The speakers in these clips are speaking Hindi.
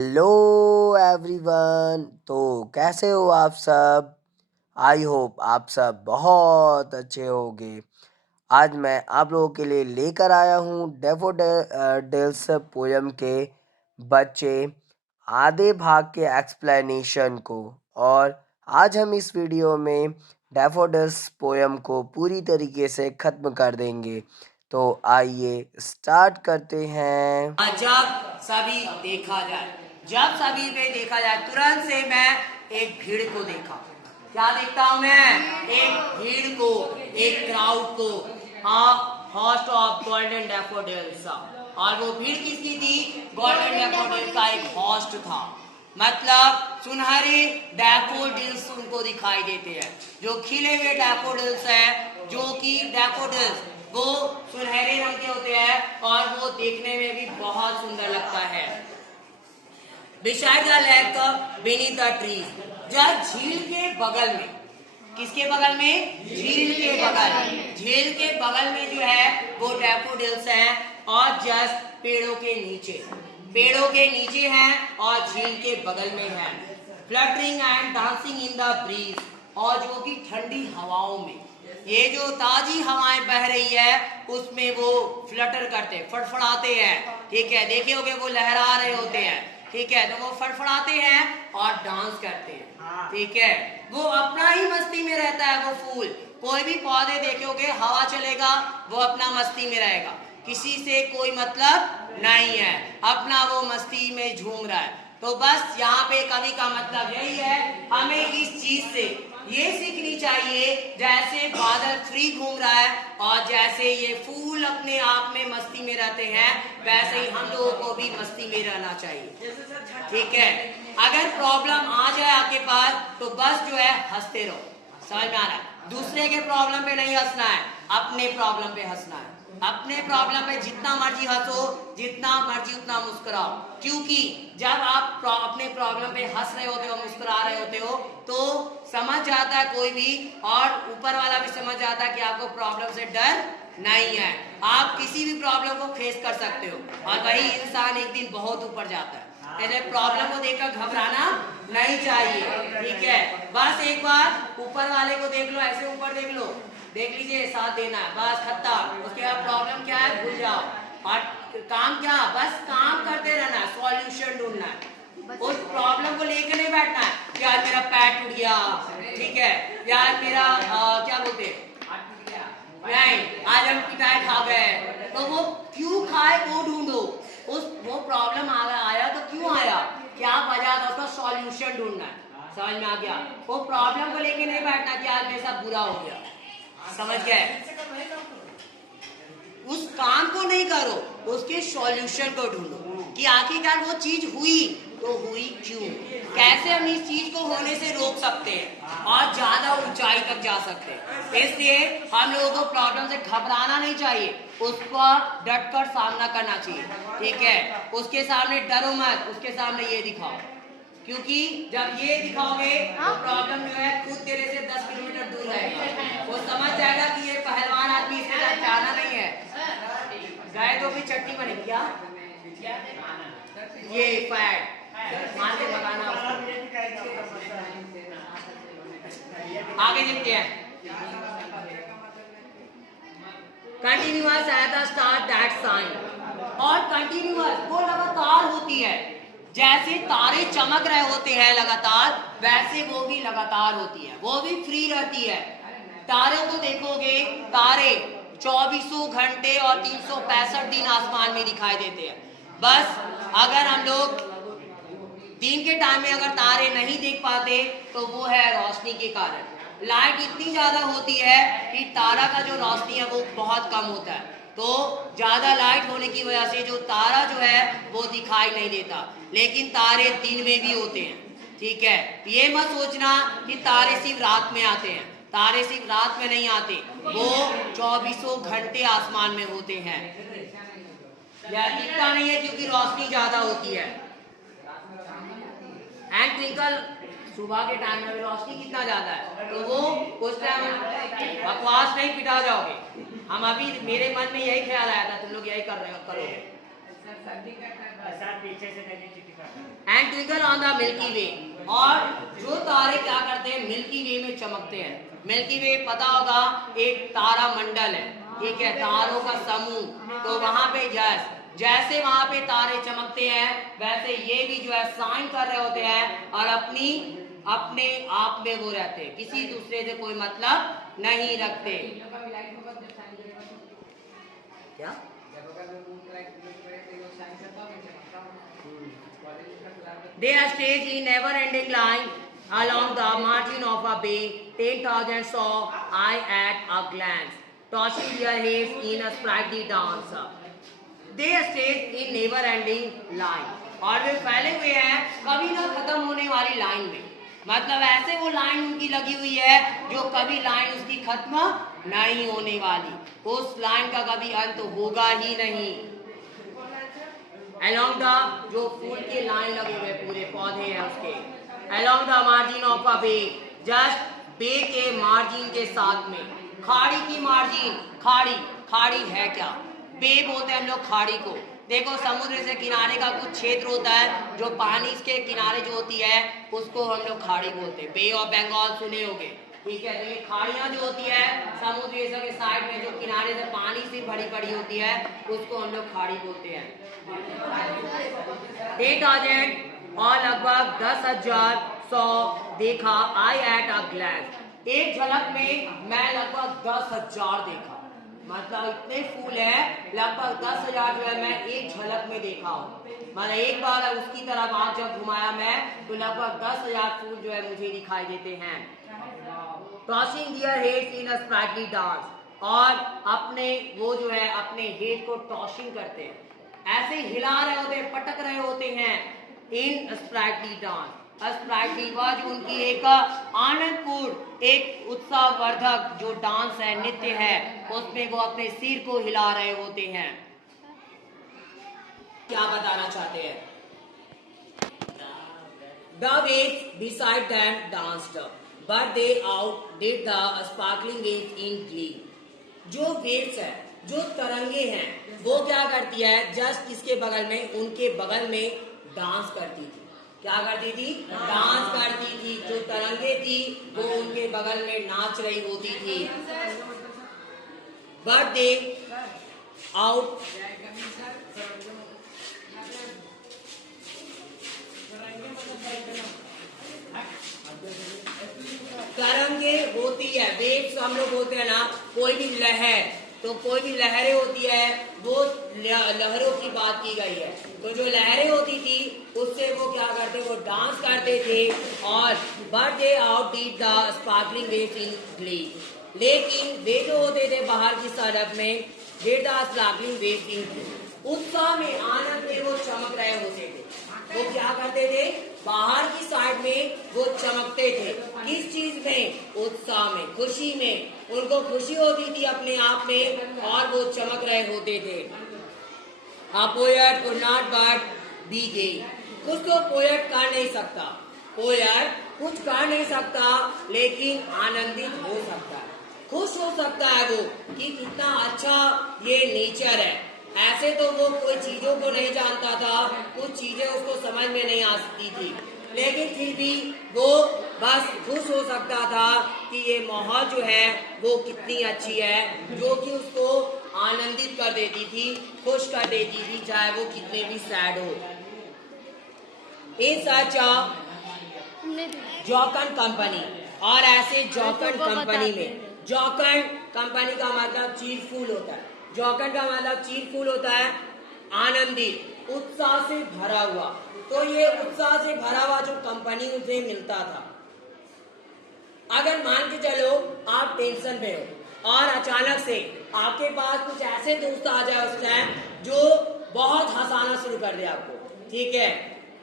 Hello everyone. तो कैसे हो आप सब? आई होप आप सब बहुत अच्छे होंगे। आज मैं आप लोगों के लिए लेकर आया हूँ डेफोडिल्स पोयम के बच्चे आधे भाग के एक्सप्लेनेशन को। और आज हम इस वीडियो में डैफोडिल्स पोयम को पूरी तरीके से ख़त्म कर देंगे। तो आइए स्टार्ट करते हैं। जब सभी पे देखा जाए तुरंत से मैं एक भीड़ को देखा। क्या देखता हूं मैं? एक भीड़ को, एक क्राउड को। Host of golden daffodils. और वो भीड़ किसकी थी? गोल्डन डैफोडिल्स का एक हॉस्ट था। मतलब सुनहरे डैफोडिल्स उनको दिखाई देते हैं, जो खिले हुए डैफोडिल्स है, जो कि डैफोडिल्स वो सुनहरे रंग के होते हैं और वो देखने में भी बहुत सुंदर लगता है। Beside the lake, beneath the trees, जब झील के बगल में, किसके बगल में? झील के बगल में जो है वो डैफोडिल्स हैं और जस्ट पेड़ों के नीचे हैं और झील के बगल में हैं। Fluttering and dancing in the breeze, और जो कि ठंडी हवाओं में, ये जो ताजी हवाएं बह रही है उसमें वो फ्लटर करते, फड़फड़ाते हैं। ठीक है, देखे होगे वो लहरा रहे होते हैं। ठीक है, तो वो फड़फड़ाते हैं और डांस करते हैं। ठीक है, वो अपना ही मस्ती में रहता है। वो फूल, कोई भी पौधे देखोगे, हवा चलेगा वो अपना मस्ती में रहेगा, किसी से कोई मतलब नहीं है, अपना वो मस्ती में झूम रहा है। तो बस यहाँ पे कवि का मतलब यही है, हमें इस चीज से ये सीखनी चाहिए, जैसे बादल फ्री घूम रहा है और जैसे ये फूल अपने आप में मस्ती में रहते हैं, वैसे ही हम लोगों को भी मस्ती में रहना चाहिए। ठीक है, अगर प्रॉब्लम आ जाए आपके पास तो बस जो है हंसते रहो। समझ में आ रहा है? दूसरे के प्रॉब्लम पे नहीं हंसना है, अपने प्रॉब्लम पे हंसना है। अपने प्रॉब्लम पे जितना मर्जी हंसो, जितना मर्जी उतना मुस्कुराओ, क्योंकि जब आप अपने प्रॉब्लम पे हंस रहे होते हो, मुस्कुरा रहे होते हो, तो समझ जाता है कोई भी, और ऊपर वाला भी समझ जाता है कि आपको प्रॉब्लम से डर नहीं है, आप किसी भी प्रॉब्लम को फेस कर सकते हो। और वही इंसान एक दिन बहुत ऊपर जाता है। प्रॉब्लम को देखकर घबराना नहीं चाहिए। ठीक है, बस एक बार ऊपर वाले को देख लो, ऐसे ऊपर देख लो, देख लीजिए, साथ देना है, बस खत्म। उसके बाद प्रॉब्लम क्या है भूल जाओ, और काम क्या, बस काम करते रहना है, सॉल्यूशन ढूंढना है। उस प्रॉब्लम को लेकर नहीं बैठना है कि आज मेरा पैर टूट गया, ठीक है, यार मेरा क्या बोलते नहीं, आज हम पिटाई खा गए, तो वो क्यों खाए वो ढूंढो। वो प्रॉब्लम आया तो क्यों आया, क्या वजह था, उसका सॉल्यूशन ढूंढना है। समझ में आ गया? वो प्रॉब्लम को लेके नहीं बैठना कि आज मेरे साथ बुरा हो गया। समझ गए? उस काम को नहीं करो, उसके सॉल्यूशन को ढूंढो कि आखिरकार वो चीज हुई तो हुई क्यों, कैसे हम इस चीज को होने से रोक सकते हैं और ज्यादा ऊंचाई तक जा सकते हैं। इसलिए हम लोगों को प्रॉब्लम से घबराना नहीं चाहिए, उसका डट कर सामना करना चाहिए। ठीक है, उसके सामने डरो मत, उसके सामने ये दिखाओ, क्योंकि जब ये दिखाओगे तो प्रॉब्लम जो है खुद तेरे से 10 किलोमीटर दूर रहेगा। वो समझ जाएगा कि ये पहलवान आदमी, इसके साथ जाना नहीं है, गए तो भी चट्टी बनेगी। क्या ये फैट मान के भगाना। आगे देखते हैं। Continuous at the start that sign, और कंटिन्यूअस वो लगातार होती है, जैसे तारे चमक रहे होते हैं लगातार, वैसे वो भी लगातार होती है, वो भी फ्री रहती है। तारों को देखोगे, तारे 24 घंटे और 365 दिन आसमान में दिखाई देते हैं। बस अगर हम लोग दिन के टाइम में अगर तारे नहीं देख पाते तो वो है रोशनी के कारण। लाइट इतनी ज्यादा होती है कि तारा का जो रोशनी है वो बहुत कम होता है, तो ज्यादा लाइट होने की वजह से जो तारा जो है वो दिखाई नहीं देता, लेकिन तारे दिन में भी होते हैं। ठीक है, ये मत सोचना कि तारे सिर्फ रात में आते हैं, तारे सिर्फ रात में नहीं आते, वो 24 घंटे आसमान में होते हैं। यह दिखता नहीं है क्योंकि रोशनी ज्यादा होती है। एंड ट्विंकल, सुबह के टाइम में रोशनी कितना ज्यादा है, तो वो उस टाइम बकवास नहीं, पिटा जाओगे। हम अभी मेरे मन में यही ख्याल आया था, तुम लोग यही कर रहे हो, करोगे। And twinkle on the milky way. और जो तारे क्या करते हैं, मिल्की वे में चमकते हैं। मिल्की वे पता होगा एक तारा मंडल है, ठीक है, तारों का समूह। तो वहां पे जैसे वहां पे तारे चमकते हैं, वैसे ये भी जो है साइन कर रहे होते हैं और अपने आप में वो रहते हैं, किसी दूसरे से कोई मतलब नहीं रखते। क्या they are staged in never-ending line along the margin of a bay. 10,000 saw eye at a glance, tossing their heads in a sprightly dance. They are staged in never-ending line. और वे फैले हुए हैं कभी ना खत्म होने वाली लाइन में। मतलब ऐसे वो लाइन उनकी लगी हुई है जो कभी लाइन उसकी खत्म नहीं होने वाली, उस लाइन का कभी अंत होगा ही नहीं। Along the जो फूल के लाइन लगे हुए पूरे पौधे हैं उसके, along the margin of a bay, just बे के मार्जिन के साथ में, खाड़ी की मार्जिन, खाड़ी है क्या, बे बोलते हैं हम लोग खाड़ी को। देखो समुद्र से किनारे का कुछ क्षेत्र होता है, जो पानी के किनारे जो होती है उसको हम लोग खाड़ी बोलते हैं। बे ऑफ बंगाल सुने होंगे, ठीक है। तो ये खाड़ियां जो होती है समुद्र के साइड में जो किनारे से पानी से भरी पड़ी होती है, उसको हम लोग खाड़ी बोलते हैं। 8,000 और लगभग 10,000 सौ देखा आई एट अ ग्लैंस। एक झलक में मैं लगभग 10,000 देखा। मतलब इतने फूल है, लगभग 10,000 जो है मैं एक झलक में देखा हूँ। मतलब एक बार उसकी तरफ आंख जब घुमाया मैं, तो लगभग 10,000 फूल जो है मुझे दिखाई देते हैं। Tossing their heads in a sprightly dance, और अपने वो जो है अपने हेड को टॉसिंग करते हैं, ऐसे हिला रहे होते हैं, पटक रहे होते हैं। इन स्प्राइटली डांस, स्प्राइटली वह उनकी एक आनंदपूर्ण एक उत्साहवर्धक जो डांस है, नृत्य है, उसमें वो अपने सिर को हिला रहे होते हैं। क्या बताना चाहते हैं? The waves beside them danced, but they outdid the sparkling waves in glee. जो वेव्स है, जो तरंगे हैं, वो क्या करती है, जस्ट इसके बगल में, उनके बगल में डांस करती थी। क्या करती थी? डांस करती थी। जो तरंगे थी वो उनके बगल में नाच रही होती थी। बट दे आउट तरंगे होती है, वेव्स हम लोग बोलते हैं ना, कोई भी लहर, तो कोई भी लहरें होती है, वो लहरों की बात की गई है। तो जो लहरें होती थी उससे वो क्या करते, वो डांस करते थे। और but they out did the sparkling waves in Glee, लेकिन वे जो होते थे बाहर की तरफ में, did the sparkling waves in Glee, उत्साह में, आनंद में वो चमक रहे होते थे। वो क्या करते थे, बाहर की साइड में वो चमकते थे। किस चीज में? उत्साह में, खुशी में। उनको खुशी होती थी अपने आप में और वो चमक रहे होते थे। A poet could not but be gay. कुछ तो पोएट कर नहीं सकता, पोएट कुछ कर नहीं सकता, लेकिन आनंदित हो सकता है, खुश हो सकता है वो कि कितना अच्छा ये नेचर है। ऐसे तो वो कोई चीजों को नहीं जानता था, कुछ चीजें उसको समझ में नहीं आ सकती थी, लेकिन फिर भी वो बस खुश हो सकता था कि ये माहौल जो है वो कितनी अच्छी है, जो कि उसको आनंदित कर देती थी, खुश कर देती थी, चाहे वो कितने भी सैड हो। इन सच जॉकन कंपनी, और ऐसे जॉकन कंपनी में, जॉकन कंपनी का मतलब चीरफुल होता है, जॉकन का मतलब चीरफुल होता है, आनंदित, उत्साह से भरा हुआ। तो ये उत्साह से भरा हुआ जो कंपनी उसे मिलता था। अगर मान के चलो आप टेंशन में हो और अचानक से आपके पास कुछ ऐसे दोस्त आ जाए उस टाइम जो बहुत हंसाना शुरू कर दे आपको, ठीक है,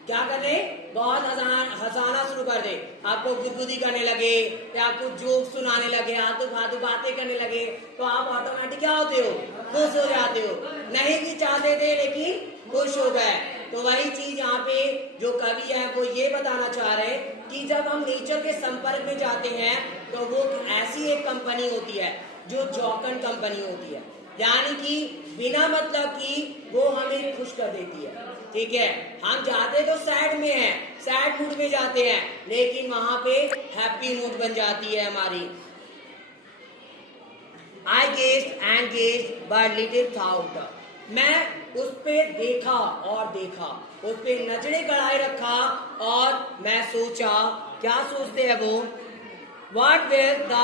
क्या करने, बहुत हंसाना शुरू कर दे, आपको गुदगुदी करने लगे या कुछ जोक सुनाने लगे, आतू फातू बातें करने लगे, तो आप ऑटोमेटिक क्या होते हो, खुश हो जाते हो। नहीं भी चाहते थे लेकिन खुश हो गए। तो वही चीज यहाँ पे जो कवि है वो ये बताना चाह रहे हैं कि जब हम नेचर के संपर्क में जाते हैं तो वो ऐसी एक कंपनी होती है जो जॉकन कंपनी होती है। यानी कि बिना मतलब कि वो हमें खुश कर देती है। ठीक है, हम जाते तो सैड में है, सैड मूड में जाते हैं, लेकिन वहां पे हैप्पी मूड बन जाती है हमारी। I gazed and gazed but little thought. मैं उस पे देखा और देखा, उस पे नजरें गड़ाए रखा और मैं सोचा, क्या सोचते हैं वो? What will the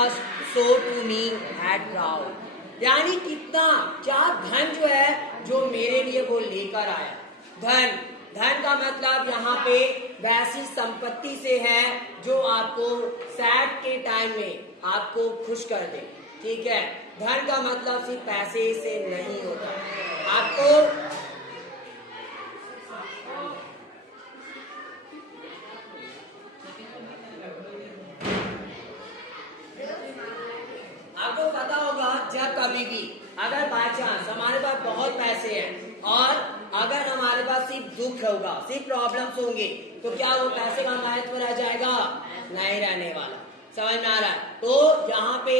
so to me had brought? यानी कितना, क्या धन जो है जो मेरे लिए वो लेकर आया। धन, धन का मतलब यहाँ पे वैसी संपत्ति से है जो आपको सैड के टाइम में आपको खुश कर दे। ठीक है, धन का मतलब सिर्फ पैसे से नहीं होता। आपको पता होगा, जब कभी भी अगर बाय चांस हमारे पास बहुत पैसे हैं और अगर हमारे पास सिर्फ दुख होगा, सिर्फ प्रॉब्लम्स होंगे, तो क्या वो पैसे का महत्व रह जाएगा? नहीं रहने वाला। समझ में आ रहा है? तो यहाँ पे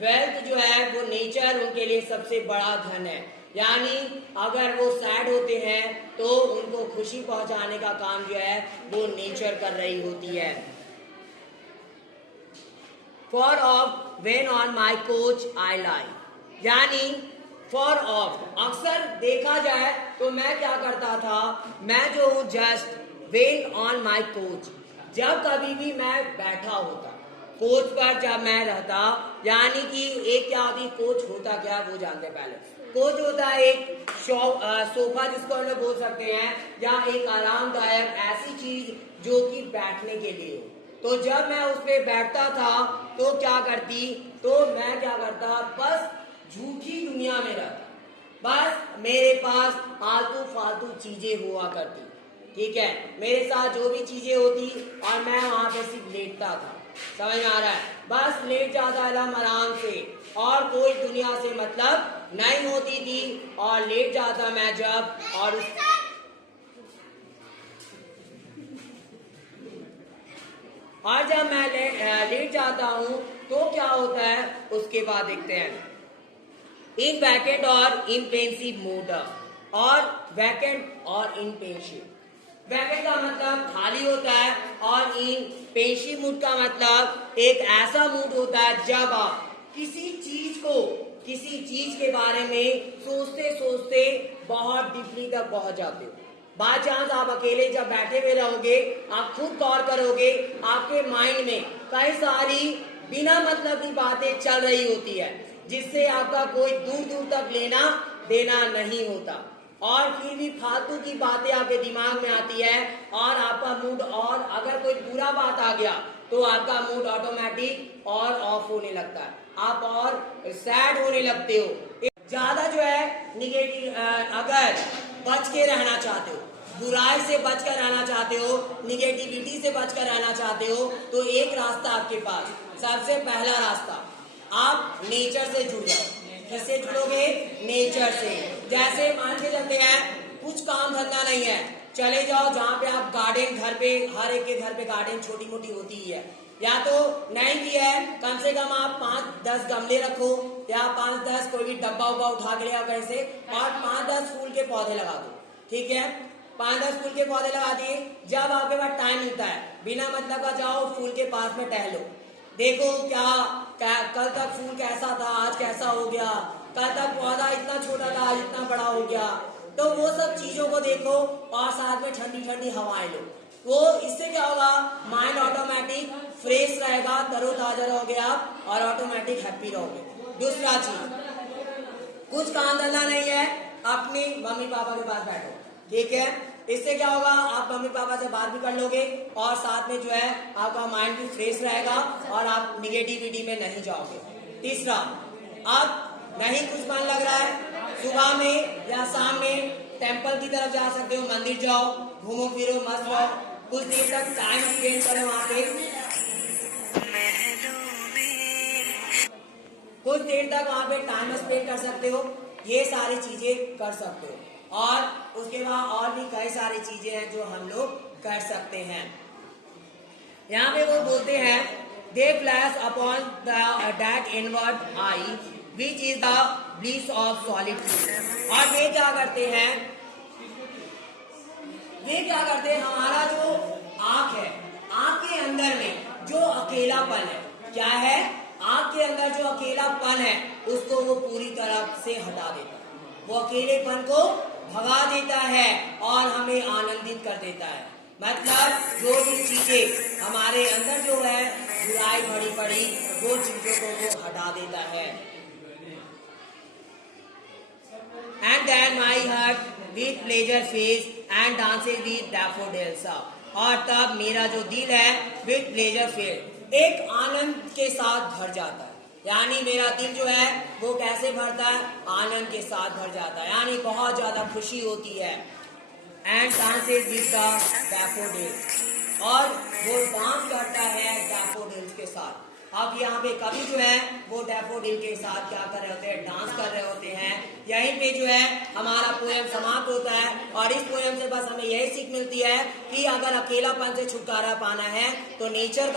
वेल्थ जो है वो नेचर उनके लिए सबसे बड़ा धन है। यानी अगर वो सैड होते हैं तो उनको खुशी पहुंचाने का काम जो है वो नेचर कर रही होती है। For oft when on my couch I lie, यानी फॉर ऑफ अक्सर देखा जाए तो मैं क्या करता था, मैं जो हूँ just when on my coach, जब कभी भी मैं बैठा होता कोच पर, जब मैं रहता, यानी कि एक क्या होती, कोच होता क्या वो जानते पहले। कोच होता है एक सोफा जिसको हम लोग बोल सकते हैं, या एक आरामदायक ऐसी चीज जो कि बैठने के लिए हो। तो जब मैं उस पर बैठता था तो क्या करती, तो मैं क्या करता, बस झूठी दुनिया में रहता, बस मेरे पास आलतू फालतू चीजें हुआ करती। ठीक है, मेरे साथ जो भी चीजें होती और मैं वहां पे सिर्फ लेटता था। समझ में आ रहा है? बस लेट जाता आराम से और कोई दुनिया से मतलब नहीं होती थी, और लेट जाता मैं जब, और जब मैं लेट जाता हूँ तो क्या होता है उसके बाद देखते हैं। इन वैकेंट और इम्पेंसिव मूड, और वैकेंट और इम्पेंसिव, वैकेंट का मतलब खाली होता है और इन पेंसिव मूड का मतलब एक ऐसा मूड होता है जब आप किसी चीज के बारे में सोचते सोचते बहुत डीपली तक पहुंच जाते हो। बाय चांस आप अकेले जब बैठे हुए रहोगे, आप खुद गौर करोगे, आपके माइंड में कई सारी बिना मतलब की बातें चल रही होती है, जिससे आपका कोई दूर दूर तक लेना देना नहीं होता, और फिर भी फालतू की बातें आपके दिमाग में आती है और आपका मूड, और अगर कोई बुरा बात आ गया तो आपका मूड ऑटोमेटिक और ऑफ होने लगता है, आप और सैड होने लगते हो। ज्यादा जो है निगेटिव, अगर बच के रहना चाहते हो, बुराई से बच कर रहना चाहते हो, निगेटिविटी से बच कर रहना चाहते हो, तो एक रास्ता आपके पास, सबसे पहला रास्ता, आप नेचर से जुड़ जाओ। किससे जुड़ोगे? नेचर से। जैसे मान के चलते हैं, कुछ काम धंधा नहीं है, चले जाओ जहाँ पे आप गार्डन, घर पे हर एक के घर पे गार्डन छोटी मोटी होती ही है, या तो नहीं भी है, कम से कम आप 5-10 गमले रखो, या 5-10 कोई भी डब्बा उब्बा उठा के ले आओ कैसे, और 5-10 फूल के पौधे लगा दो। ठीक है, 5-10 फूल के पौधे लगा दिए, जब आपके पास टाइम मिलता है बिना मतलब का जाओ फूल के पास में टहलो, देखो क्या कल तक फूल कैसा था, आज कैसा हो गया, कल तक पौधा इतना छोटा था, आज इतना बड़ा हो गया। तो वो सब चीजों को देखो और साथ में ठंडी ठंडी हवाएं लो। वो इससे क्या होगा, माइंड ऑटोमेटिक फ्रेश रहेगा, तरोताजा रहोगे आप और ऑटोमेटिक हैप्पी रहोगे। दूसरा चीज, कुछ काम धंधा नहीं है, अपनी मम्मी पापा के पास बैठो। ठीक है, इससे क्या होगा, आप मम्मी पापा से बात भी कर लोगे और साथ में जो है आपका माइंड भी फ्रेश रहेगा और आप निगेटिविटी में नहीं जाओगे। तीसरा, आप नहीं कुछ मन लग रहा है, सुबह में या शाम में टेम्पल की तरफ जा सकते हो, मंदिर जाओ, घूमो फिरो, मस्त रहो, कुछ देर तक टाइम स्पेंड करो वहां पे, कुछ देर तक वहां पे टाइम स्पेंड कर सकते हो, ये सारी चीजें कर सकते हो। और उसके बाद और भी कई सारी चीजें हैं जो हम लोग कर सकते हैं। यहाँ पे वो बोलते हैं, दे flash upon that inward I which is the bliss of solitude. और वे क्या करते हैं, हमारा जो आंख है, आंख के अंदर में जो अकेलापन है, क्या है, आंख के अंदर जो अकेलापन है उसको वो पूरी तरह से हटा देता है, वो अकेलेपन को भगा देता है और हमें आनंदित कर देता है। मतलब जो भी चीजें हमारे अंदर जो है बुराई भरी पड़ी, वो चीजों को वो हटा देता है। And then my heart with pleasure fills and dances with daffodils। और तब मेरा जो दिल है with pleasure filled, एक आनंद के साथ भर जाता है। यानी मेरा दिल जो है वो कैसे भरता है, आनंद के साथ भर जाता है, यानी बहुत ज्यादा खुशी होती है। And dances with the daffodils, और वो डांस करता है डैफोडिल्स के साथ। अब यहाँ पे कवि जो है वो डैफोडिल के साथ क्या कर रहे होते हैं, डांस कर रहे होते हैं। यहीं पे जो है हमारा पोएम समाप्त होता है। और इस पोएम से बस हमें यही सीख मिलती है कि अगर अकेलापन से छुटकारा पाना है तो नेचर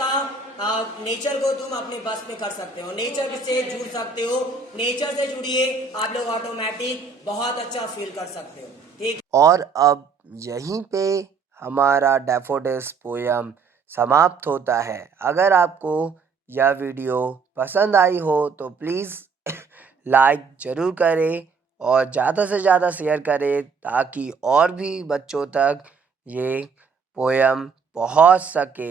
को तुम अपने बस में कर सकते हो, नेचर से जुड़ सकते हो, नेचर से जुड़िए, आप लोग ऑटोमेटिक बहुत अच्छा फील कर सकते हो। ठीक। और अब यहीं पे हमारा डैफोडिल्स पोयम समाप्त होता है। अगर आपको यह वीडियो पसंद आई हो तो प्लीज़ लाइक ज़रूर करें और ज़्यादा से ज़्यादा शेयर करें ताकि और भी बच्चों तक ये पोयम पहुंच सके।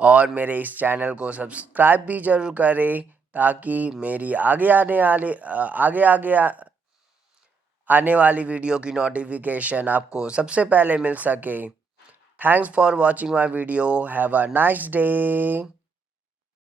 और मेरे इस चैनल को सब्सक्राइब भी ज़रूर करें ताकि मेरी आने वाली वीडियो की नोटिफिकेशन आपको सबसे पहले मिल सके। Thanks for watching my video. Have a nice day.